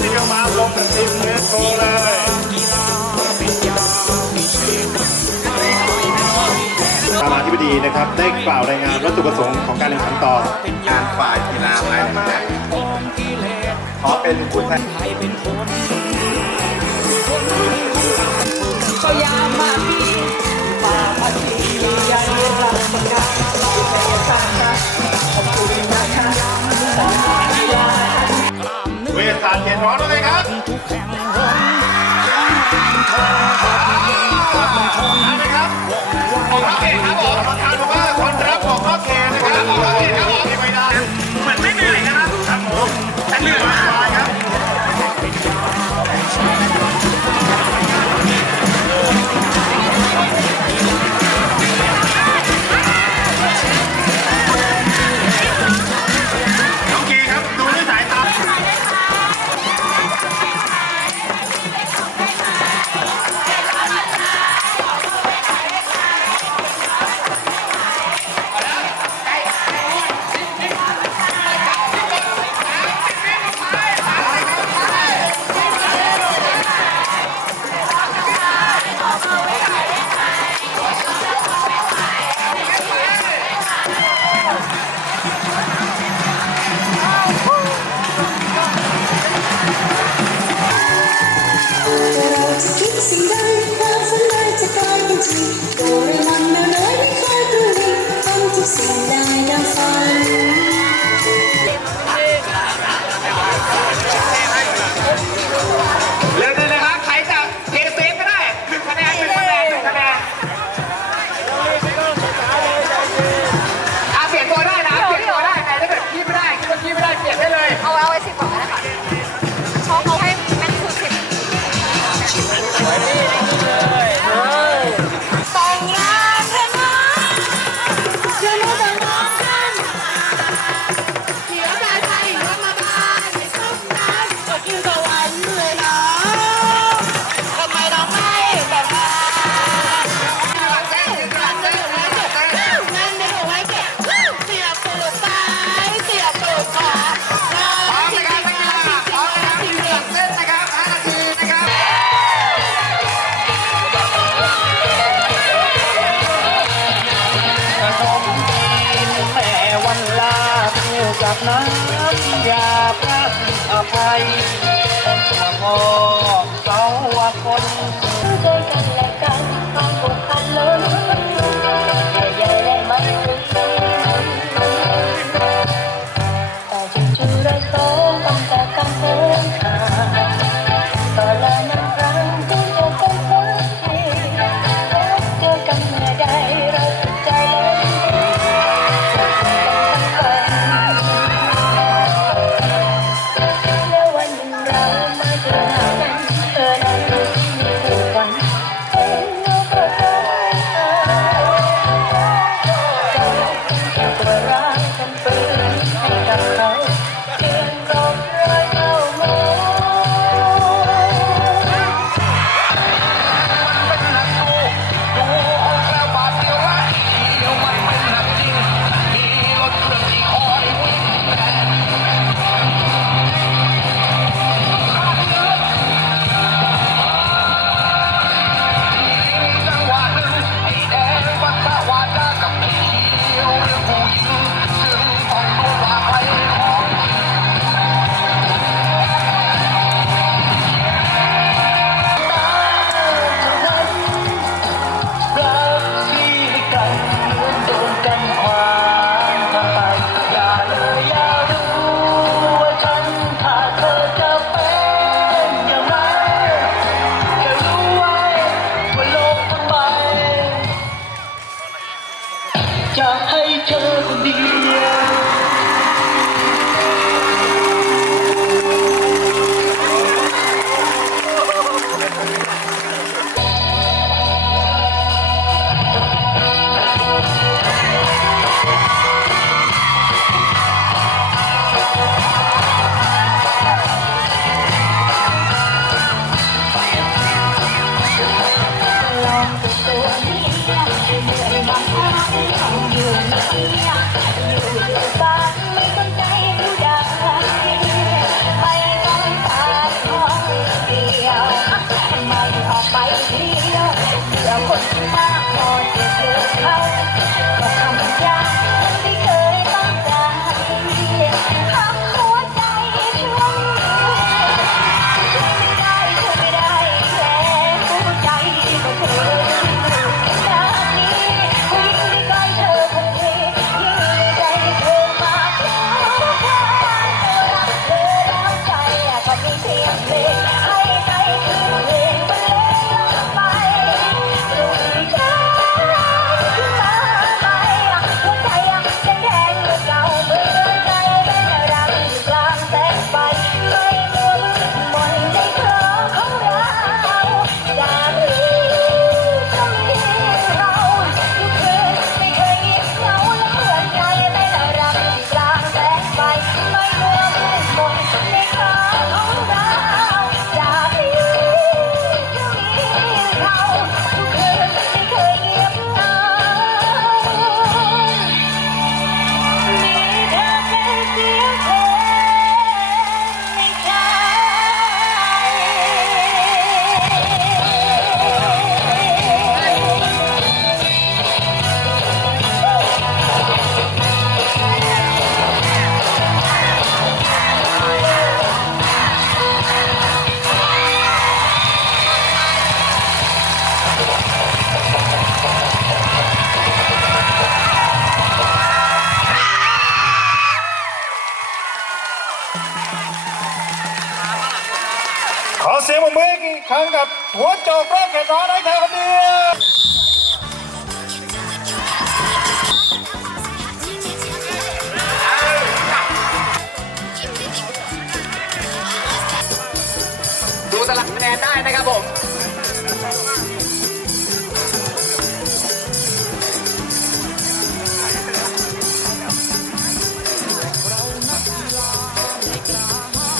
ที่มกับทีมประธานาธิดีนะครับ ได้กล่าวรายงานวัตถุประสงค์ของการแข่งขันต่อการฝ่ายกีฬาไม้แข็งขอเป็นผู้แทนเขายามาปีปาพัทยาเรื่องรักประกา 立马 Right? จากนั้นอย่าพระอภัยถ้าพ่อสาวคน tell me. เสียงปรบมืออีกครั้งกับหัวโจกแรกเขตร้อนให้เธอคนเดียวดูตารางคะแนนได้นะครับผม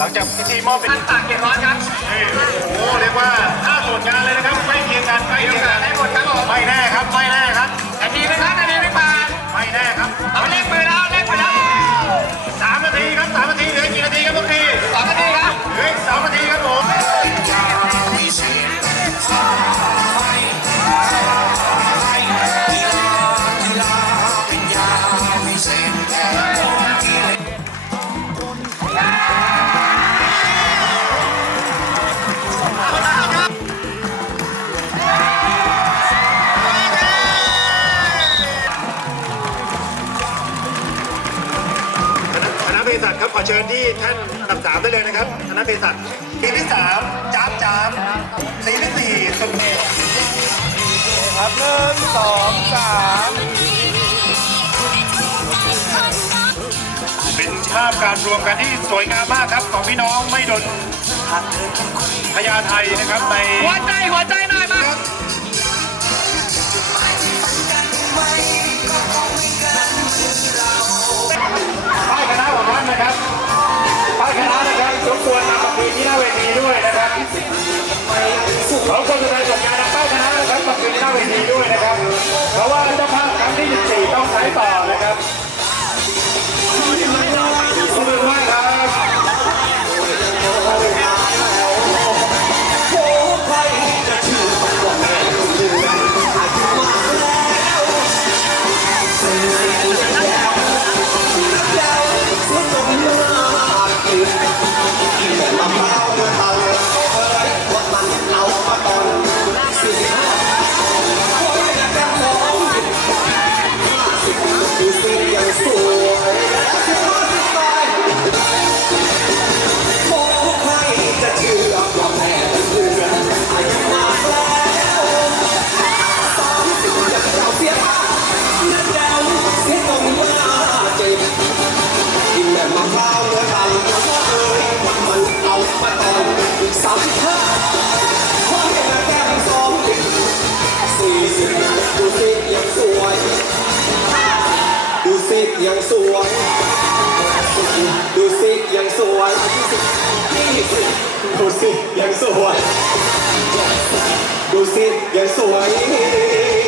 หลังจากพิธีมอบเป็นท่านปากเกตร้อนครับนี่โอ้โหเรียกว่าห้าส่วนงานเลยนะครับไม่เคียงกันไม่มีเคีโอยงกากัสนได้หมดครับผมไม่แน่ครับไม่แน่ครับนาทีไหมครับนาทีไม่ปานไม่แน่ครับเอาเล่นมือ อเชิญที่ท่านอันดับสามได้เลยนะครับคณะเภสัชทีมที่สามจ้าบจ้าบสีที่สี่สุดครับหนึ่งสองสามเป็นภาพการรวมกันที่สวยงามมากครับ ของพี่น้องไม่ดนพญาไทยนะครับในหัวใจหัวใจหน่อยมา คนแสดงสัญญาณเป้าชนะนะครับมาคืนที่หน้าเวที สิยังสวย ดูสิยังสวย